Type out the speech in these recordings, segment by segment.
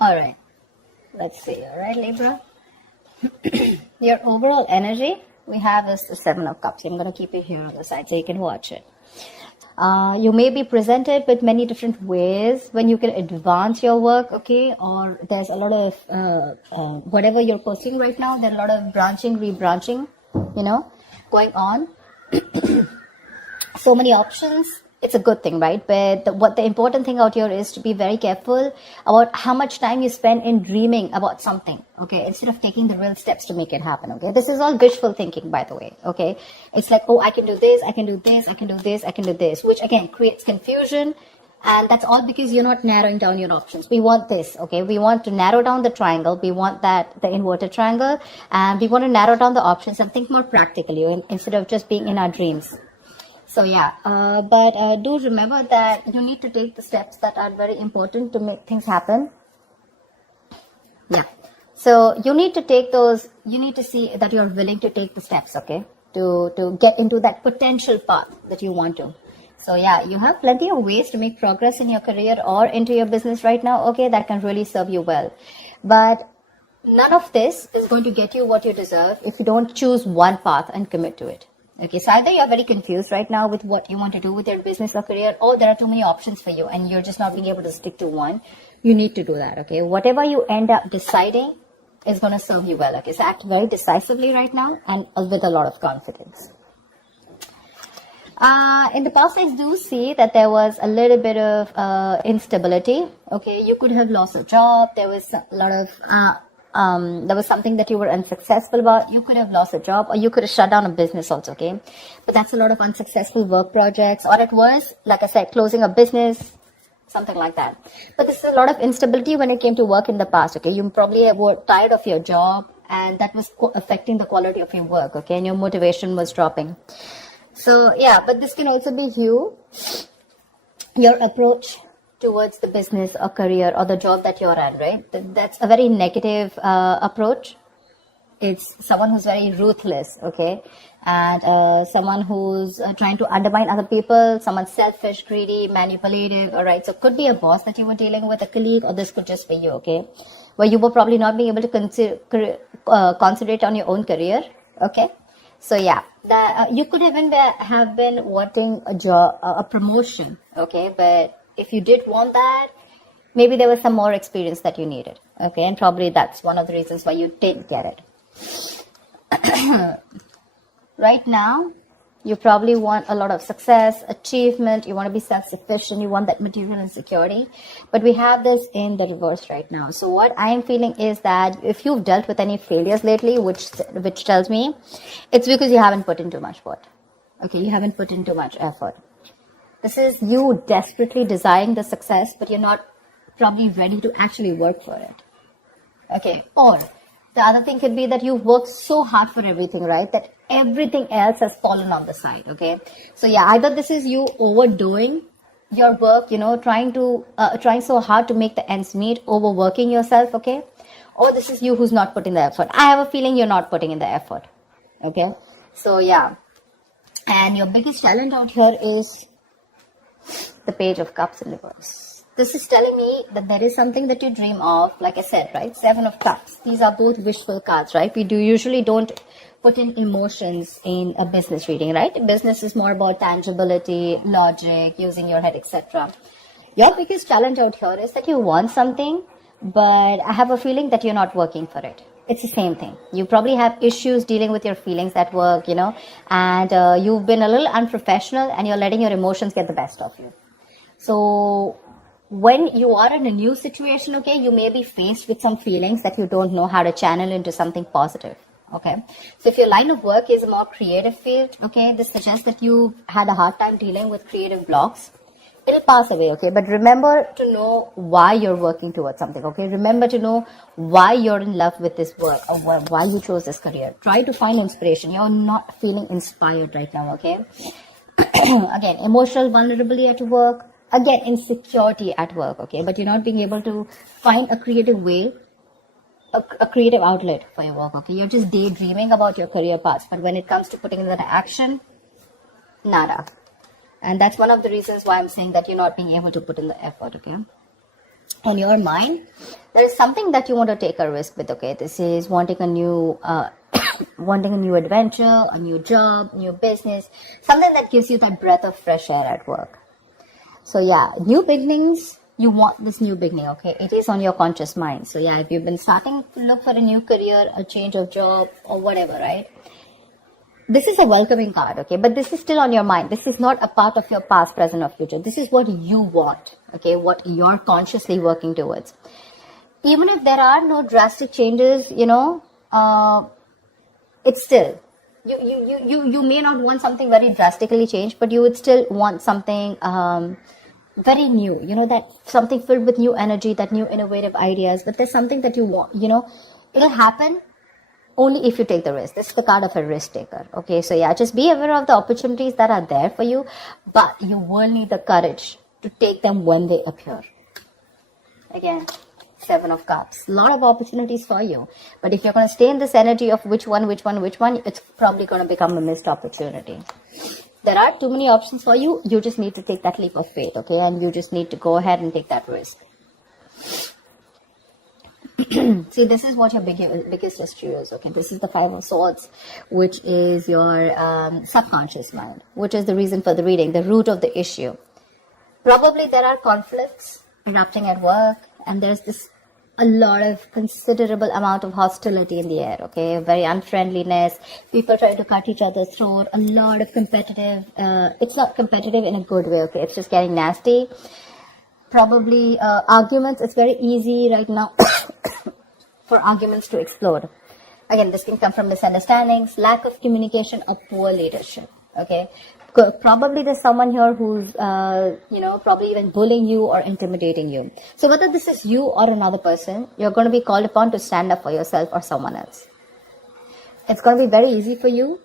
All right. Let's see. All right, Libra. Your overall energy we have is the Seven of Cups. I'm going to keep it here on the side so you can watch it. You may be presented with many different ways when you can advance your work, okay? Or there's a lot of whatever you're pursuing right now. There's a lot of branching, rebranching, going on. So many options. It's a good thing, right? But what the important thing out here is to be very careful about how much time you spend in dreaming about something, okay? Instead of taking the real steps to make it happen, okay? This is all wishful thinking, by the way, okay? It's like, oh, I can do this, I can do this, I can do this, I can do this, which again creates confusion. And that's all because you're not narrowing down your options. We want this, okay? We want to narrow down the triangle. We want the inverted triangle. And we want to narrow down the options and think more practically instead of just being in our dreams. So yeah, but do remember that you need to take the steps that are very important to make things happen. Yeah. So you need to take those, you need to see that you're willing to take the steps, okay? To get into that potential path that you want to. So yeah, you have plenty of ways to make progress in your career or into your business right now, okay? That can really serve you well. But none of this is going to get you what you deserve if you don't choose one path and commit to it. Okay, so either you're very confused right now with what you want to do with your business or career, or there are too many options for you and you're just not being able to stick to one. You need to do that, okay? Whatever you end up deciding is going to serve you well, okay? So act very decisively right now and with a lot of confidence. In the past, I do see that there was a little bit of instability, okay? You could have lost a job. There was a lot of... there was something that you were unsuccessful about. You could have lost a job or you could have shut down a business also, okay? But that's a lot of unsuccessful work projects, or it was, like I said, closing a business, something like that. But this is a lot of instability when it came to work in the past, okay? You probably were tired of your job and that was affecting the quality of your work, okay? And your motivation was dropping. So yeah, but this can also be your approach towards the business or career or the job that you're in, right? That's a very negative approach. It's someone who's very ruthless, okay? And someone who's trying to undermine other people, someone selfish, greedy, manipulative, all right? So it could be a boss that you were dealing with, a colleague, or this could just be you, okay? Where you were probably not being able to concentrate on your own career, okay? So yeah, you could even have been wanting a job, a promotion, okay? But if you did want that, maybe there was some more experience that you needed, okay? And probably that's one of the reasons why you didn't get it. Right now, you probably want a lot of success, achievement, you want to be self-sufficient, you want that material and security. But we have this in the reverse right now. So what I am feeling is that if you've dealt with any failures lately, which tells me, it's because you haven't put in too much work, okay? You haven't put in too much effort. This is you desperately desiring the success, but you're not probably ready to actually work for it. Okay. Or the other thing could be that you worked so hard for everything, right? That everything else has fallen on the side. Okay. So yeah, either this is you overdoing your work, trying so hard to make the ends meet, overworking yourself. Okay. Or this is you who's not putting the effort. I have a feeling you're not putting in the effort. Okay. So yeah. And your biggest challenge out here is the Page of Cups in reverse. This is telling me that there is something that you dream of, like I said, right? Seven of Cups. These are both wishful cards, right? We usually don't put in emotions in a business reading, right? Business is more about tangibility, logic, using your head, etc. Your biggest challenge out here is that you want something, but I have a feeling that you're not working for it. It's the same thing. You probably have issues dealing with your feelings at work, and you've been a little unprofessional and you're letting your emotions get the best of you. So when you are in a new situation, okay, you may be faced with some feelings that you don't know how to channel into something positive. Okay. So if your line of work is a more creative field, okay, this suggests that you had a hard time dealing with creative blocks. It'll pass away, okay? But remember to know why you're working towards something, okay? Remember to know why you're in love with this work or why you chose this career. Try to find inspiration. You're not feeling inspired right now, okay? Again, emotional vulnerability at work. Again, insecurity at work, okay? But you're not being able to find a creative way, a creative outlet for your work, okay? You're just daydreaming about your career path. But when it comes to putting that action, nada. And that's one of the reasons why I'm saying that you're not being able to put in the effort, okay? in your mind, there is something that you want to take a risk with. Okay, this is wanting a new wanting a new adventure, a new job, new business, something that gives you that breath of fresh air at work. So yeah, new beginnings, you want this new beginning. Okay, it is on your conscious mind. So yeah, if you've been starting to look for a new career, a change of job, or whatever, right, this is a welcoming card. Okay, but this is still on your mind. This is not a part of your past, present, or future. This is what you want. Okay, what you're consciously working towards. Even if there are no drastic changes, it's still, you may not want something very drastically changed, but you would still want something very new, that something filled with new energy, that new innovative ideas. But there's something that you want, it'll happen only if you take the risk. This is the card of a risk taker. Okay, so yeah, just be aware of the opportunities that are there for you, but you will need the courage to take them when they appear. Again, 7 of Cups. A lot of opportunities for you. But if you're going to stay in this energy of which one, it's probably going to become a missed opportunity. There are too many options for you. You just need to take that leap of faith, okay? And you just need to go ahead and take that risk. See, this is what your biggest issue is, okay? This is the 5 of Swords, which is your subconscious mind, which is the reason for the reading, the root of the issue. Probably there are conflicts erupting at work, and there's a lot of considerable amount of hostility in the air, okay? Very unfriendliness, people trying to cut each other's throat, a lot of competitive, it's not competitive in a good way, okay? It's just getting nasty. Probably arguments, it's very easy right now for arguments to explode. Again, this can come from misunderstandings, lack of communication, or poor leadership, okay? Probably there's someone here who's, probably even bullying you or intimidating you. So whether this is you or another person, you're going to be called upon to stand up for yourself or someone else. It's going to be very easy for you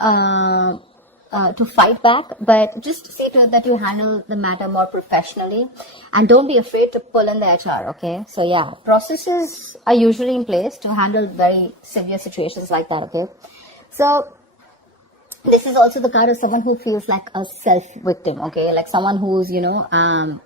to fight back, but just see to it that you handle the matter more professionally, and don't be afraid to pull in the HR, okay? So yeah, processes are usually in place to handle very severe situations like that, okay? So this is also the card of someone who feels like a self-victim, okay? Like someone who's, meaning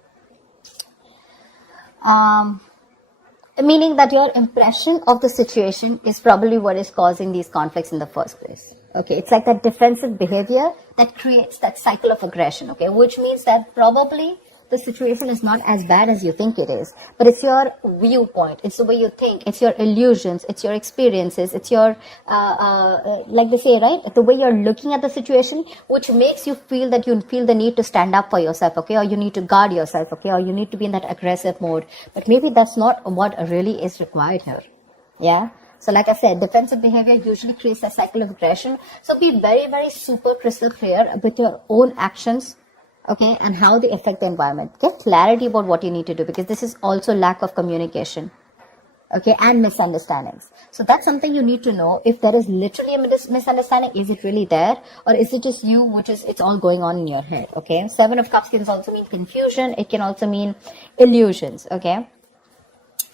that your impression of the situation is probably what is causing these conflicts in the first place. Okay, it's like that defensive behavior that creates that cycle of aggression, okay? Which means that probably the situation is not as bad as you think it is, but it's your viewpoint, it's the way you think, it's your illusions, it's your experiences, it's your, like they say, right, the way you're looking at the situation, which makes you feel that you feel the need to stand up for yourself, okay, or you need to guard yourself, okay, or you need to be in that aggressive mode, but maybe that's not what really is required here, yeah? So like I said, defensive behavior usually creates a cycle of aggression, so be very, very super crystal clear with your own actions, okay, and how they affect the environment. Get clarity about what you need to do, because this is also lack of communication, okay, and misunderstandings. So that's something you need to know. If there is literally a misunderstanding, is it really there, or is it just you, it's all going on in your head, okay? 7 of Cups can also mean confusion. It can also mean illusions, okay?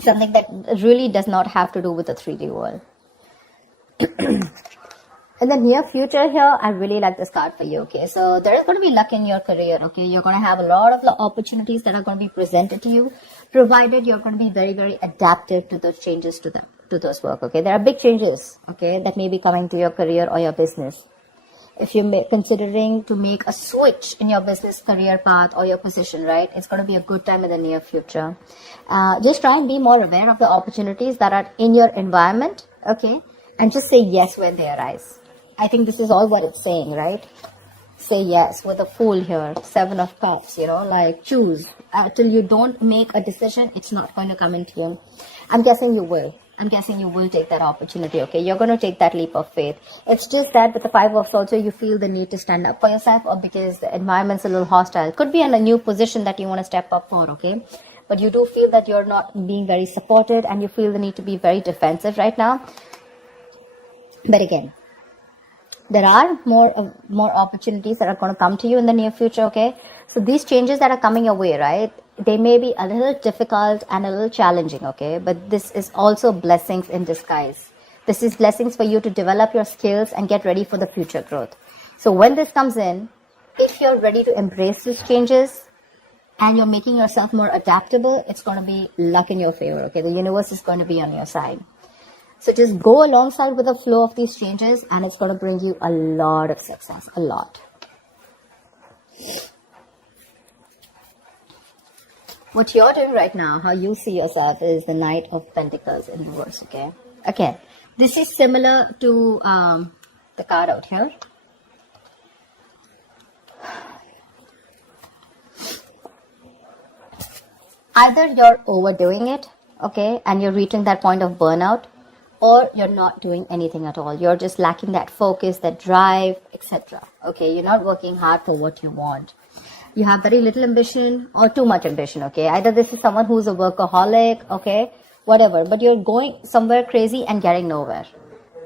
Something that really does not have to do with the 3D world. In the near future here, I really like this card for you, okay? So there is going to be luck in your career, okay? You're going to have a lot of opportunities that are going to be presented to you, provided you're going to be very, very adaptive to those changes to those work, okay? There are big changes, okay, that may be coming to your career or your business. If you're considering to make a switch in your business career path or your position, right, it's going to be a good time in the near future. Just try and be more aware of the opportunities that are in your environment, okay? And just say yes when they arise. I think this is all what it's saying, right? Say yes with a Fool here, 7 of Cups, like choose. Till you don't make a decision, it's not going to come into you. I'm guessing you will. I'm guessing you will take that opportunity, okay? You're going to take that leap of faith. It's just that with the 5 of Swords, you feel the need to stand up for yourself, or because the environment's a little hostile. Could be in a new position that you want to step up for, okay? But you do feel that you're not being very supported, and you feel the need to be very defensive right now. But again, there are more opportunities that are going to come to you in the near future, okay? So these changes that are coming your way, right, they may be a little difficult and a little challenging, okay? But this is also blessings in disguise. This is blessings for you to develop your skills and get ready for the future growth. So when this comes in, if you're ready to embrace these changes, and you're making yourself more adaptable, it's going to be luck in your favor, okay? The universe is going to be on your side. So just go alongside with the flow of these changes, and it's going to bring you a lot of success, a lot. What you're doing right now, how you see yourself, is the Knight of Pentacles in reverse, okay? Again, this is similar to the card out here. Either you're overdoing it, okay, and you're reaching that point of burnout, or you're not doing anything at all. You're just lacking that focus, that drive, etc. Okay, you're not working hard for what you want. You have very little ambition or too much ambition, okay? Either this is someone who's a workaholic, okay, whatever, but you're going somewhere crazy and getting nowhere,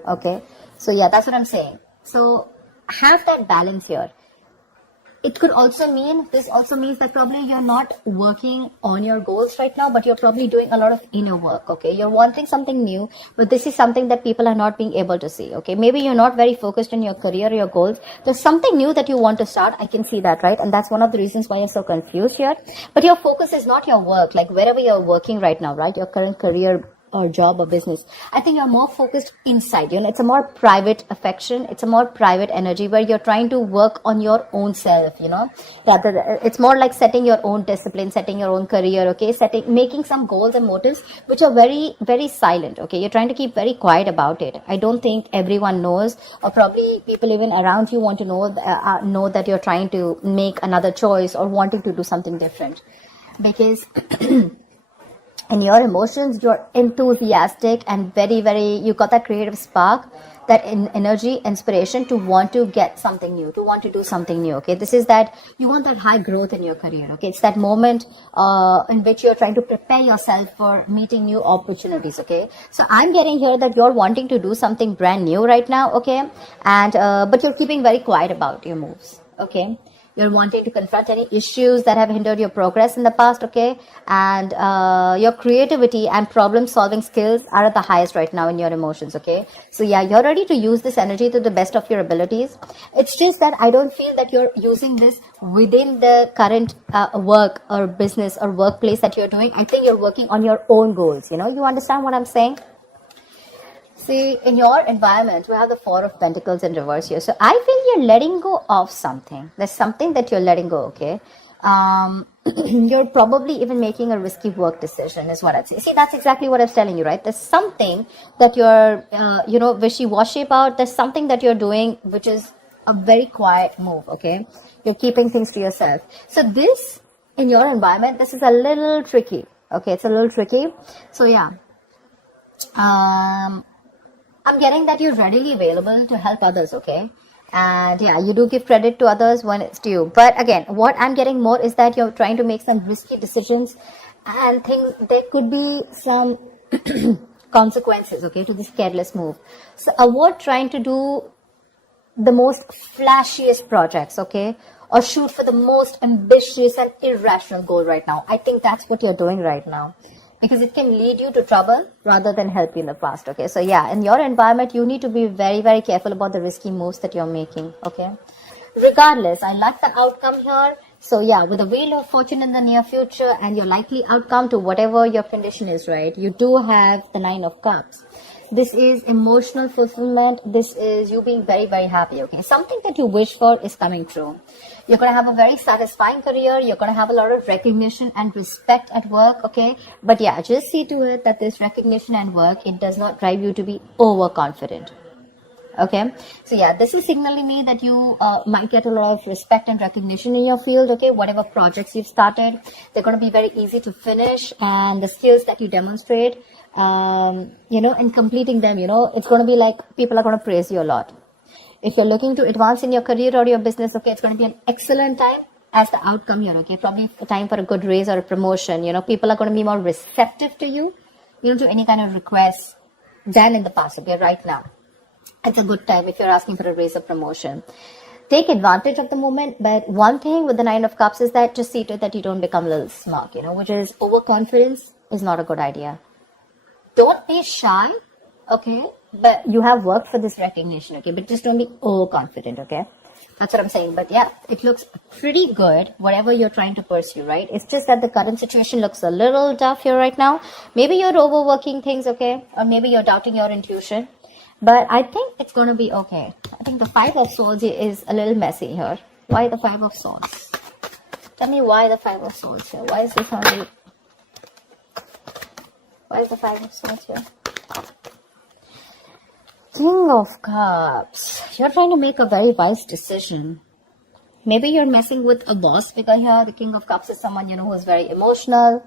okay? So yeah, that's what I'm saying. So have that balance here. It could also mean, this also means that probably you're not working on your goals right now, but you're probably doing a lot of inner work, okay? You're wanting something new, but this is something that people are not being able to see, okay? Maybe you're not very focused in your career or your goals. There's something new that you want to start. I can see that, right? And that's one of the reasons why you're so confused here. But your focus is not your work, like wherever you're working right now, right? Your current career or job or business. I think you're more focused inside, it's a more private affection. It's a more private energy where you're trying to work on your own self, rather it's more like setting your own discipline, setting your own career, okay, making some goals and motives which are very, very silent, okay? You're trying to keep very quiet about it. I don't think everyone knows, or probably people even around you want to know that you're trying to make another choice or wanting to do something different, because in your emotions, you're enthusiastic and very, very, you got that creative spark, that energy, inspiration to want to get something new, to want to do something new, okay? This is that, you want that high growth in your career, okay? It's that moment in which you're trying to prepare yourself for meeting new opportunities, okay? So I'm getting here that you're wanting to do something brand new right now, okay? And, but you're keeping very quiet about your moves, okay? You're wanting to confront any issues that have hindered your progress in the past, okay? And your creativity and problem-solving skills are at the highest right now in your emotions, okay? So yeah, you're ready to use this energy to the best of your abilities. It's just that I don't feel that you're using this within the current work or business or workplace that you're doing. I think you're working on your own goals, you understand what I'm saying? See, in your environment, we have the Four of Pentacles in reverse here. So I feel you're letting go of something. There's something that you're letting go, okay? You're probably even making a risky work decision is what I'd say. See, that's exactly what I was telling you, right? There's something that you're, wishy-washy about. There's something that you're doing which is a very quiet move, okay? You're keeping things to yourself. So this, in your environment, this is a little tricky, okay? It's a little tricky. So yeah. I'm getting that you're readily available to help others, okay? And yeah, you do give credit to others when it's due. But again, what I'm getting more is that you're trying to make some risky decisions and things, there could be some consequences, okay, to this careless move. So avoid trying to do the most flashiest projects, okay? Or shoot for the most ambitious and irrational goal right now. I think that's what you're doing right now, because it can lead you to trouble rather than help you in the past, okay? So yeah, in your environment, you need to be very, very careful about the risky moves that you're making, okay? Regardless, I like the outcome here. So yeah, with the Wheel of Fortune in the near future and your likely outcome to whatever your condition is, right? You do have the Nine of Cups. This is emotional fulfillment. This is you being very, very happy, okay? Something that you wish for is coming true. You're going to have a very satisfying career. You're going to have a lot of recognition and respect at work, okay? But yeah, just see to it that this recognition and work, it does not drive you to be overconfident, okay? So yeah, this is signaling me that you might get a lot of respect and recognition in your field, okay? Whatever projects you've started, they're going to be very easy to finish, and the skills that you demonstrate, in completing them, it's going to be like people are going to praise you a lot. If you're looking to advance in your career or your business, okay, it's going to be an excellent time as the outcome here, okay? Probably a time for a good raise or a promotion, people are going to be more receptive to you, to any kind of requests than in the past, okay, right now. It's a good time if you're asking for a raise or promotion. Take advantage of the moment, but one thing with the Nine of Cups is that just see to it that you don't become a little smug, which is overconfidence is not a good idea. Don't be shy, okay? But you have worked for this recognition, okay? But just don't be overconfident, okay? That's what I'm saying. But yeah, it looks pretty good, whatever you're trying to pursue, right? It's just that the current situation looks a little tough here right now. Maybe you're overworking things, okay? Or maybe you're doubting your intuition. But I think it's going to be okay. I think the Five of Swords is a little messy here. Why the Five of Swords? Tell me why the Five of Swords here. Why is this only... Why is the Five of Swords here? King of Cups. You're trying to make a very wise decision. Maybe you're messing with a boss, because here the King of Cups is someone, you know, who is very emotional.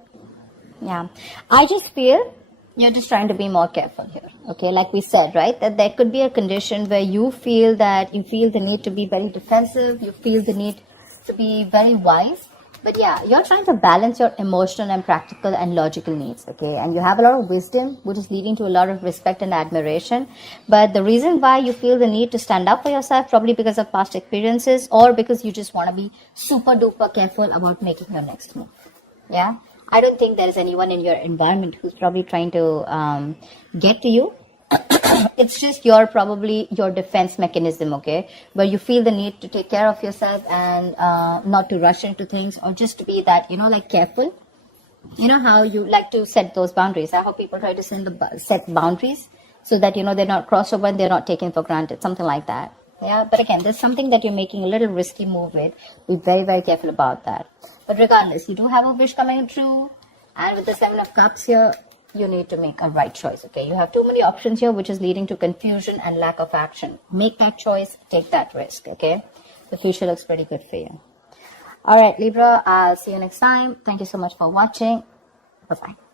Yeah. I just feel you're just trying to be more careful here. Okay, like we said, right? That there could be a condition where you feel the need to be very defensive. You feel the need to be very wise. But yeah, you're trying to balance your emotional and practical and logical needs, okay? And you have a lot of wisdom, which is leading to a lot of respect and admiration. But the reason why you feel the need to stand up for yourself, probably because of past experiences, or because you just want to be super duper careful about making your next move. Yeah? I don't think there is anyone in your environment who's probably trying to get to you. It's just your defense mechanism, okay, where you feel the need to take care of yourself and not to rush into things, or just to be that, you know, like careful. You know how you like to set those boundaries. I hope people try to set boundaries so that, you know, they're not crossed over and they're not taken for granted, something like that. Yeah, but again, there's something that you're making a little risky move with. Be very, very careful about that. But regardless, you do have a wish coming true, and with the Seven of Cups here, you need to make a right choice, okay? You have too many options here, which is leading to confusion and lack of action. Make that choice, take that risk, okay? The future looks pretty good for you. All right, Libra, I'll see you next time. Thank you so much for watching. Bye-bye.